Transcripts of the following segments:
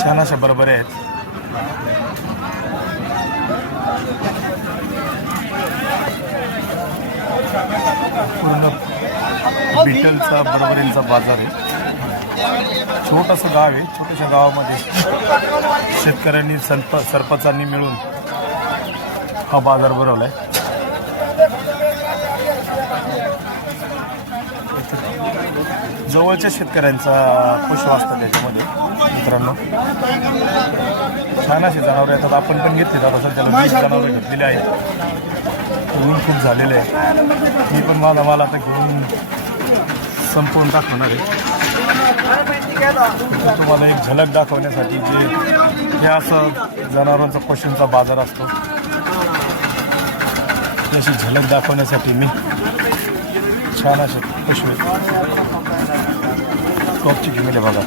छान अशा बरोबर आहेत. पूर्ण बिटलचा बरोबरींचा बाजार आहे. छोटंसं गाव आहे छोट्याशा गावामध्ये शेतकऱ्यांनी सरप सरपंचांनी मिळून हा बाजार भरवला आहे जवळच्या शेतकऱ्यांचा पशु असतात त्याच्यामध्ये मित्रांनो. छान असे जनावरं येतात. आपण पण घेतले जात असं त्याला वीस जनावरं घेतलेली आहेत. ऊन खूप झालेलं आहे. मी पण माझा माल आता घेऊन संपवून दाखवणार आहे. तुम्हाला एक झलक दाखवण्यासाठी जे हे असं जनावरांचा पशूंचा बाजार असतो त्याची झलक दाखवण्यासाठी मी छान असे पशु आहेत. टॉपची किमेल आहे बघा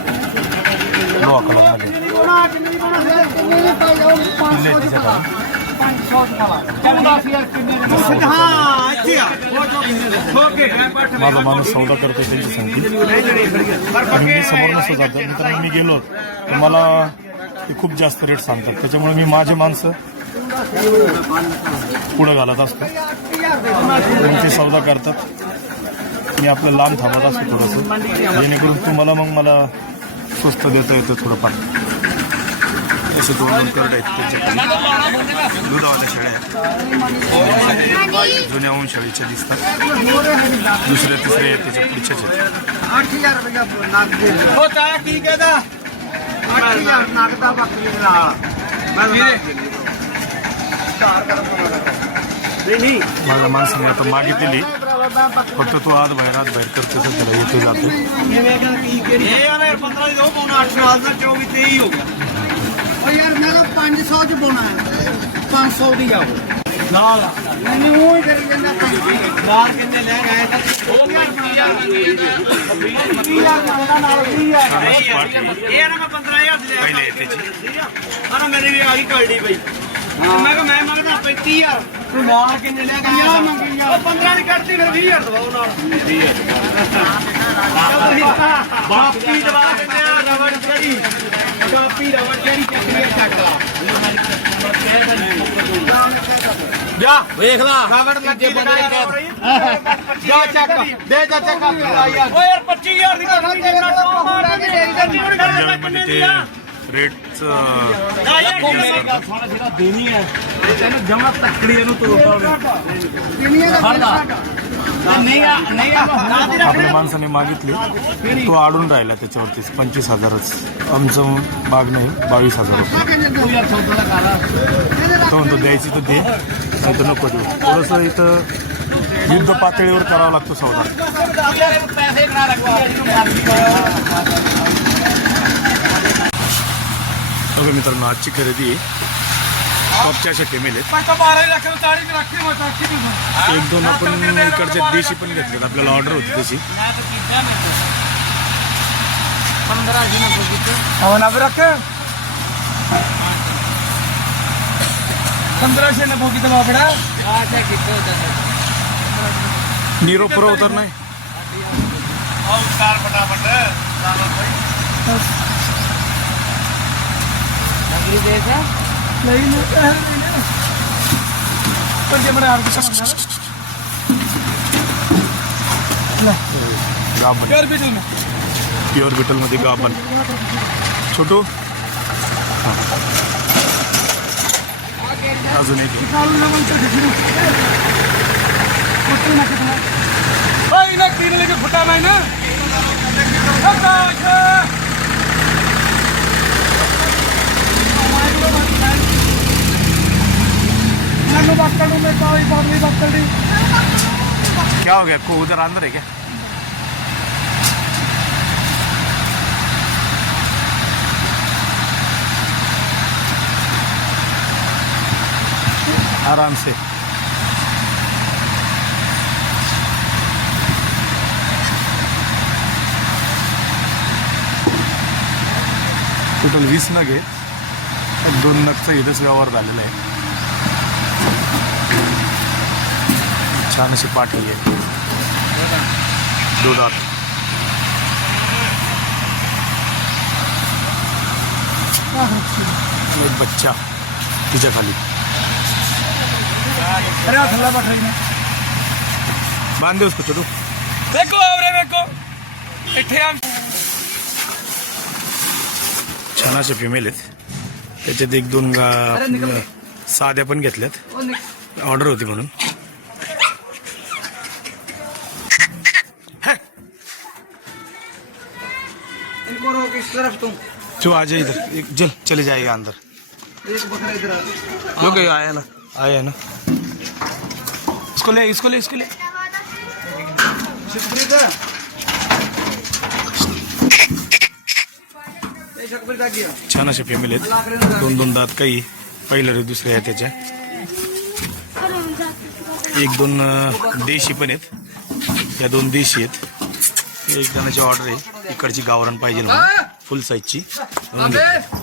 लोहा कलरमध्ये किल्ले माझा माणूस सौदा करतो त्यांची सांगते पण मी समोर नसतो जातो मित्रांनो मी गेलो तर मला ते खूप जास्त रेट सांगतात त्याच्यामुळे मी माझी माणसं पुढं घालत असतो मग ते सौदा करतात मी आपलं लांब थांबत असतो थोडंसं. जेणेकरून तुम्हाला मग मला स्वस्त देता येतं थोडंफार. जसे दोन दोन करड आहेत त्यांच्याकडे दुधावाल्या शेळ्या. आहेत जुन्या शेळीच्या दिसतात. दुसऱ्या तिसऱ्या आहेत त्याच्या पुढच्याच आहेत माझ्या माणसाने आता मागितलेली. फक्त तो आत बाहेर आत बाहेर करतो तर त्याला येतो जातो ਉਹ ਯਾਰ ਮੈਂ ਤਾਂ 500 ਚ ਪਾਉਣਾ ਹੈ 500 ਦੀ ਜਾਓ ਨਾਲ ਮੈਨੂੰ ਉਹ ਹੀ ਕਰੀ ਜਾਂਦਾ ਨਾਲ ਕਿੰਨੇ ਲੈ ਗਏ? ਤਾਂ 20000 ਮੰਗੀ ਜਾਂਦਾ। 20000 ਨਾਲ 20000 ਇਹ ਆ ਨਾ ਮੈਂ 15000 ਦੇ ਲਿਆ ਹਾਂ ਮੇਰੇ ਵੀ ਆ ਗਈ ਕਲਡੀ ਬਈ ਮੈਂ ਕਿਹਾ ਮੈਂ ਮੰਗਦਾ 35000 ਤੂੰ ਨਾਲ ਕਿੰਨੇ ਲੈ ਕੇ ਆ ਮੰਗੀ ਯਾਰ ਉਹ 15 ਦੀ ਕੱਢਤੀ ਫਿਰ 20000 ਦਵਾਓ ਨਾਲ। 20000 ਬਾਪੀ ਦਵਾ ਦਿੰਦੇ ਆ ਰਵਣ ਚੜੀ ਬਾਪੀ ਰਵਣ ਚੜੀ ਚੱਕਰੀ ਕੱਟ ਲਾ। ਜਾ। ਵੇਖ ਲਾ। ਰਾਵੜ ਲੱਗੀ ਲੜਾਈ ਜਾ ਚੱਕ ਦੇ ਜਾ ਚੱਕ ਓਏ ਯਾਰ 25000 ਦੀ ਤਾਂ ਨਹੀਂ ਦੇਣਾ ਟੋਪ ਮਾਰ ਕੇ ਦੇ ਦੇ ਜਿਵੇਂ ਕਿਤੇ ਰੇਟਸ ਦੇਖੋ ਮੇਰੀ ਗੱਲ ਸੁਣ ਜਿਹੜਾ ਦੇਣੀ ਹੈ ਤੈਨੂੰ ਜਮਾ ਤੱਕੜੀ ਇਹਨੂੰ ਤੋੜਦਾ ਹੋਵੇ। ਦੇਣੀ ਹੈ ਦਾ आपल्या माणसाने मागितले. तो आडून राहिला त्याच्यावरतीच पंचवीस हजारच. आमचं बाग नाही बावीस हजार तो म्हणतो द्यायची तर दे नाही तर नको देऊ. थोडंसं इथं युद्ध पातळीवर करावा लागतो सौदा. बघा मित्रांनो आजची खरेदी टॉपच्या अशा केमेल आहेत. पण तो बारा लाख चाळीस लाख मग टाकी एक दोन आपण इकडच्या देशी पण घेतल्यात आपल्याला ऑर्डर होती तशी हो पंधराशे ना भोगी तर बाबडा निरो पुरवतर नाही नहीं लेता है पंजे मरे हार गाभण यार बिटल में प्युअर बिटलमध्ये गाभण छोटू हा. अजून एक काढून ना मग दिसली कुठे ना कितना ओय ना तीन लेके फुटा नाही ना नन्नू बाकड़ी में कोई क्या हो गया? को उधर अंदर है क्या? आराम से। टोटल वीस नग आहे दोन नगचा इथंच व्यवहार झालेला आहे. छान अशी पाठवली आहे दुधात एक बच्चा तिच्या खाली बांध उसको छोटू देखो आवरे देखो। इथे छान असे फिमेल आहेत। त्याच्यात एक दोन साध्या पण घेतल्यात. ऑर्डर होती म्हणून. इनको रोक इस तरफ तुम। तू आ जाए इधर। एक चल चले जाएगा अंदर। एक बकरा इधर जो गया आया ना। आया ना। इसको ले इसको ले इसको ले। छान असे फॅमिली आहेत दोन दोन दात काही पहिल्या रे दुसऱ्या आहेत त्याच्या एक दोन देशी पण आहेत। या दोन देशी आहेत। एक जणाची ऑर्डर आहे। इकडची गावरान पाहिजे म्हणून. फुल साईजची म्हणून घेतली.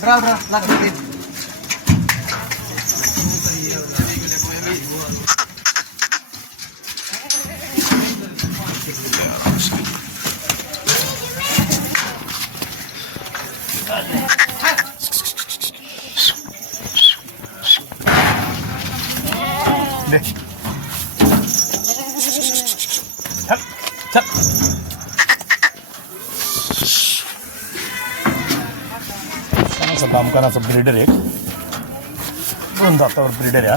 ड्रा ड्रा लाग दे दे चल चल असं कामकानाचा ब्रिडर आहे दोन दातावर ब्रिडर या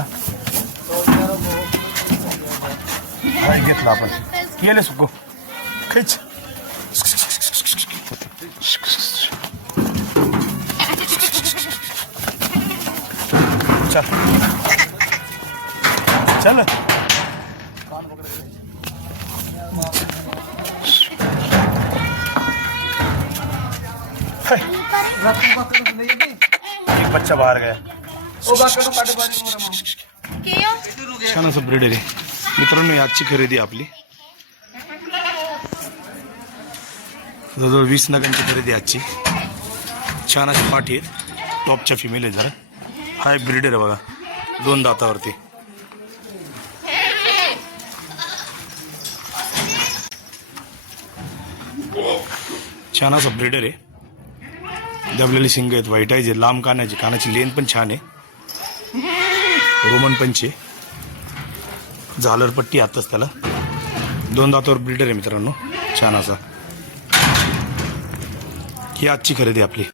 हा घेतला आपण गेले सुको खच चल एक बच्चा बाहर गया. छान असं ब्रिडर आहे मित्रांनो आजची खरेदी आहे आपली. जवळजवळ वीस नगांची खरेदी आहे आजची. छान अशी पाठी आहेत टॉपच्या फिमेल आहे जरा. हा एक ब्रिडर आहे बघा. दोन दातावरती. छान असा ब्रिडर आहे. दबलेली शिंग आहेत व्हाईट आहे जे लांब कानाची कानाची लेन पण छान आहे. रोमन पंचे झालर पट्टी आताच त्याला. दोन दातावर ब्रिडर आहे मित्रांनो. छान असा. ही आजची खरेदी आपली.